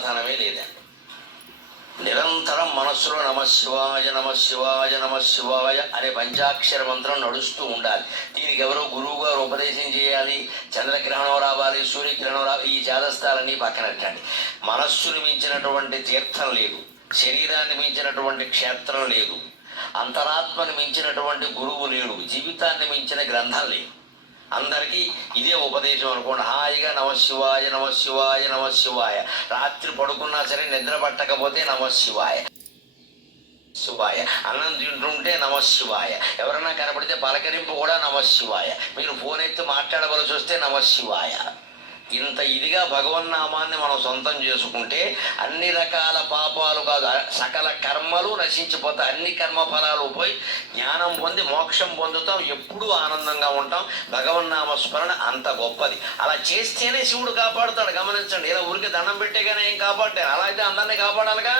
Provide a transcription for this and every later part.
సమాధానమే లేదండి. నిరంతరం మనస్సులో నమశివాయ నమశివాయ నమశివాయ అనే పంచాక్షర మంత్రం నడుస్తూ ఉండాలి. దీనికి ఎవరో గురువు గారు ఉపదేశం చేయాలి, చంద్రగ్రహణం రావాలి, సూర్యగ్రహణం రావాలి, ఈ చేదస్తాలన్నీ పక్కనట్టండి. మనస్సును మించినటువంటి తీర్థం లేదు, శరీరాన్ని మించినటువంటి క్షేత్రం లేదు, అంతరాత్మను మించినటువంటి గురువు లేడు, జీవితాన్ని మించిన గ్రంథం లేదు. అందరికీ ఇదే ఉపదేశం అనుకోండి. హాయిగా నమశివాయ నమశివాయ నమశివాయ. రాత్రి పడుకున్నా సరే నిద్ర పట్టకపోతే నమశివాయ శివాయ. అన్నం తింటుంటే నమశివాయ. ఎవరన్నా కనపడితే పలకరింపు కూడా నమశివాయ. మీరు ఫోన్ ఎత్తి మాట్లాడవలసి వస్తే నమశివాయ. ఇంత ఇదిగా భగవన్నామాన్ని మనం సొంతం చేసుకుంటే అన్ని రకాల పాపాలు కాదు, సకల కర్మలు నశించిపోతాయి. అన్ని కర్మఫలాలు పోయి జ్ఞానం పొంది మోక్షం పొందుతాం. ఎప్పుడూ ఆనందంగా ఉంటాం. భగవన్నామ స్మరణ అంత గొప్పది. అలా చేస్తేనే శివుడు కాపాడుతాడు. గమనించండి. ఇలా ఊరికి దండం పెట్టేగానే ఏం కాపాడతారు? అలా అయితే అందరినీ కాపాడాలిగా.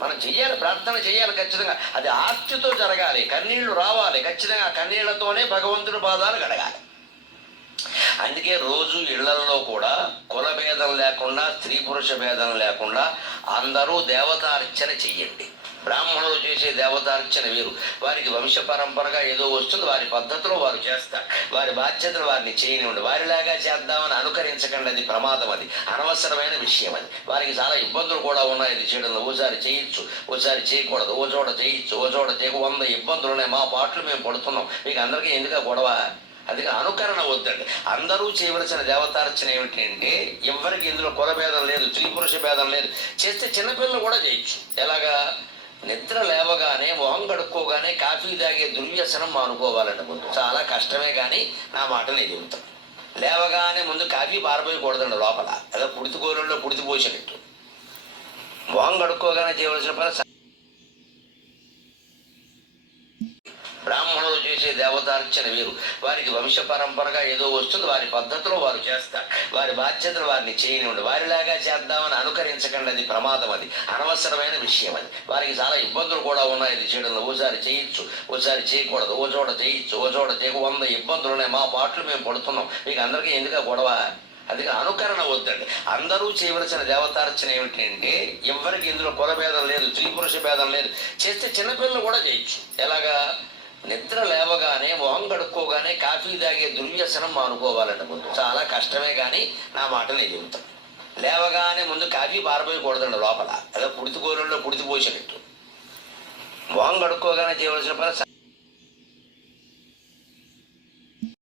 మనం చెయ్యాలి, ప్రార్థన చేయాలి ఖచ్చితంగా. అది ఆర్తితో జరగాలి, కన్నీళ్లు రావాలి ఖచ్చితంగా. కన్నీళ్లతోనే భగవంతుడి పాదాలు గడగాలి. అందుకే రోజు ఇళ్లల్లో కూడా కుల భేదం లేకుండా, స్త్రీ పురుష భేదం లేకుండా అందరూ దేవతార్చన చెయ్యండి. బ్రాహ్మణులు చేసే దేవతార్చన వేరు. వారికి వంశ పరంపరగా ఏదో వస్తుంది, వారి పద్ధతిలో వారు చేస్తారు. వారి బాధ్యతలు వారిని చేయనివ్వండి. వారిలాగా చేద్దామని అనుకరించకండి, అది ప్రమాదం, అది అనవసరమైన విషయం. అది వారికి చాలా ఇబ్బందులు కూడా ఉన్నాయి ఇది చేయడంలో. ఓసారి చేయొచ్చు, ఓసారి చేయకూడదు, ఓ చోట చేయొచ్చు, ఓ చోట చేయకు. 100 ఇబ్బందులు ఉన్నాయి. మా పాటలు మేము పడుతున్నాం, మీకు అందరికీ ఎందుకు గొడవ? అందుకే అనుకరణ వద్దండి. అందరూ చేయవలసిన దేవతార్చన ఏమిటి అంటే, ఎవరికి ఇందులో కుల భేదం లేదు, స్త్రీ పురుష భేదం లేదు. చేస్తే చిన్నపిల్లలు కూడా చేయొచ్చు. ఎలాగా? నిద్ర లేవగానే మొహం కడుక్కోగానే కాఫీ తాగే దుర్వ్యసనం మానుకోవాలండి. ముందు చాలా కష్టమే, కానీ నా మాట నేను చెబుతాను. లేవగానే ముందు కాఫీ పారబోయకూడదండి లోపల. ఏదో కుడితికోరుల్లో కుడితిపోసినట్టు. మొహం కడుక్కోగానే చేయవలసిన పని. బ్రాహ్మణులు చేసే దేవతార్చన వేరు. వారికి వంశ పరంపరగా ఏదో వస్తుంది, వారి పద్ధతిలో వారు చేస్తారు. వారి బాధ్యతలు వారిని చేయనివ్వండి. వారిలాగా చేద్దామని అనుకరించకండి, అది ప్రమాదం, అది అనవసరమైన విషయం. అది వారికి చాలా ఇబ్బందులు కూడా ఉన్నాయి ఇది చేయడంలో. ఓసారి చేయొచ్చు, ఓసారి చేయకూడదు, ఓ చోట చేయొచ్చు, ఓ చోట చేయకు. 100 ఇబ్బందులు ఉన్నాయి. మా పాటలు మేము పడుతున్నాం, మీకు అందరికీ ఎందుకు గొడవ? అందుకే అనుకరణ వద్దండి. అందరూ చేయవలసిన దేవతార్చన ఏమిటి అంటే, ఎవరికి ఇందులో కుల భేదం లేదు, స్త్రీ పురుష భేదం లేదు. చేస్తే చిన్నపిల్లలు కూడా చేయొచ్చు. ఎలాగా? నిద్ర లేవగానే మొహం కడుక్కోగానే కాఫీ తాగే దుర్వ్యసనం మానుకోవాలండి. ముందు చాలా కష్టమే, కానీ నా మాట నేను చెబుతాను. లేవగానే ముందు కాఫీ పారబోయకూడదండి లోపల. ఏదో కుడితికోరుల్లో కుడితిపోసినట్టు. మొహం కడుక్కోగానే చేయవలసిన పని